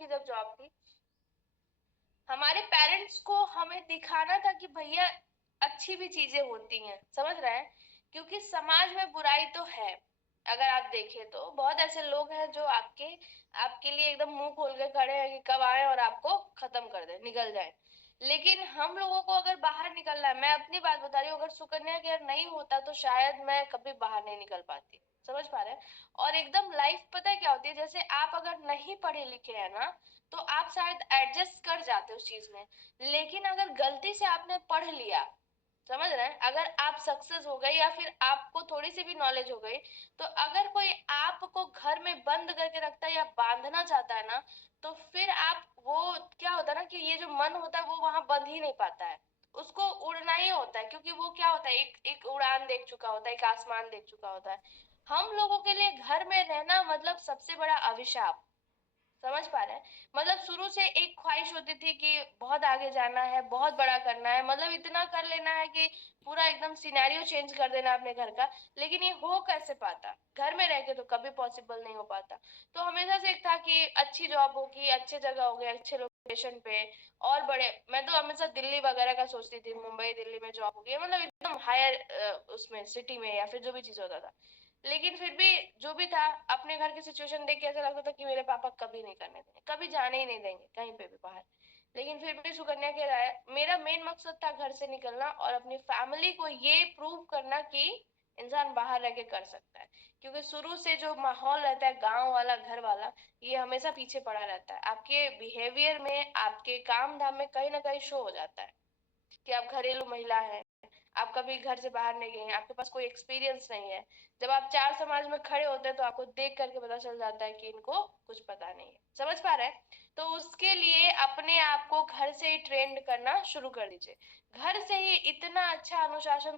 की जब जॉब थी, हमारे पेरेंट्स को हमें दिखाना था कि भैया अच्छी भी चीजें होती हैं, समझ रहे हैं? क्योंकि समाज में बुराई तो है। अगर आप देखें तो बहुत ऐसे लोग हैं जो आपके आपके लिए एकदम मुंह खोल के खड़े हैं कि कब आए और आपको खत्म कर दे, निकल जाए। लेकिन हम लोगों को अगर बाहर निकलना है, मैं अपनी बात बता रही हूँ, अगर सुकन्या केयर नहीं होता तो शायद मैं कभी बाहर नहीं निकल पाती। समझ पा रहे हैं? और एकदम लाइफ पता है क्या होती है, जैसे आप अगर नहीं पढ़े लिखे हैं ना, तो आप शायद एडजस्ट कर जाते हो उस चीज में। लेकिन अगर गलती से आपने पढ़ लिया, समझ रहे हैं, अगर आप सक्सेस हो गए या फिर आपको थोड़ी सी भी नॉलेज हो गई, तो अगर कोई आपको घर में बंद करके रखता है या बांधना चाहता है ना, तो फिर आप वो क्या होता है ना कि ये जो मन होता है वो वहां बंध ही नहीं पाता है। उसको उड़ना ही होता है, क्योंकि वो क्या होता है, एक एक उड़ान देख चुका होता है, एक आसमान देख चुका होता है। हम लोगों के लिए घर में रहना मतलब सबसे बड़ा अभिशाप। समझ पा रहे हैं? मतलब शुरू से एक ख्वाहिश होती थी कि बहुत आगे जाना है, बहुत बड़ा करना है, मतलब इतना कर लेना है कि पूरा एकदम सिनेरियो चेंज कर देना अपने घर का। लेकिन ये हो कैसे पाता, घर में रह के तो कभी पॉसिबल नहीं हो पाता। तो हमेशा से एक था कि अच्छी जॉब होगी, अच्छे जगह होगी, अच्छे लोकेशन पे, और बड़े, मैं तो हमेशा दिल्ली वगैरह का सोचती थी, मुंबई दिल्ली में जॉब होगी, मतलब एकदम हायर उसमें सिटी में या फिर जो भी चीज होता था। लेकिन फिर भी जो भी था, अपने घर की सिचुएशन देख के ऐसा लगता था कि मेरे पापा कभी नहीं करने देंगे, कभी जाने ही नहीं देंगे कहीं पे भी बाहर। लेकिन फिर भी सुकन्या के राय, मेरा मेन मकसद था घर से निकलना और अपनी फैमिली को ये प्रूव करना कि इंसान बाहर रह के कर सकता है। क्योंकि शुरू से जो माहौल रहता है गांव वाला, घर वाला, ये हमेशा पीछे पड़ा रहता है। आपके बिहेवियर में, आपके काम धाम में कहीं ना कहीं शो हो जाता है कि आप घरेलू महिला है, आप कभी घर से बाहर नहीं गए हैं, आपके पास कोई एक्सपीरियंस नहीं है। जब आप चार समाज में खड़े होते हैं तो आपको देख करके पता चल जाता है कि इनको कुछ पता नहीं है। समझ पा रहे हैं? तो उसके लिए अपने आप को घर से ही ट्रेंड करना शुरू कर दीजिए। घर से ही इतना अच्छा अनुशासन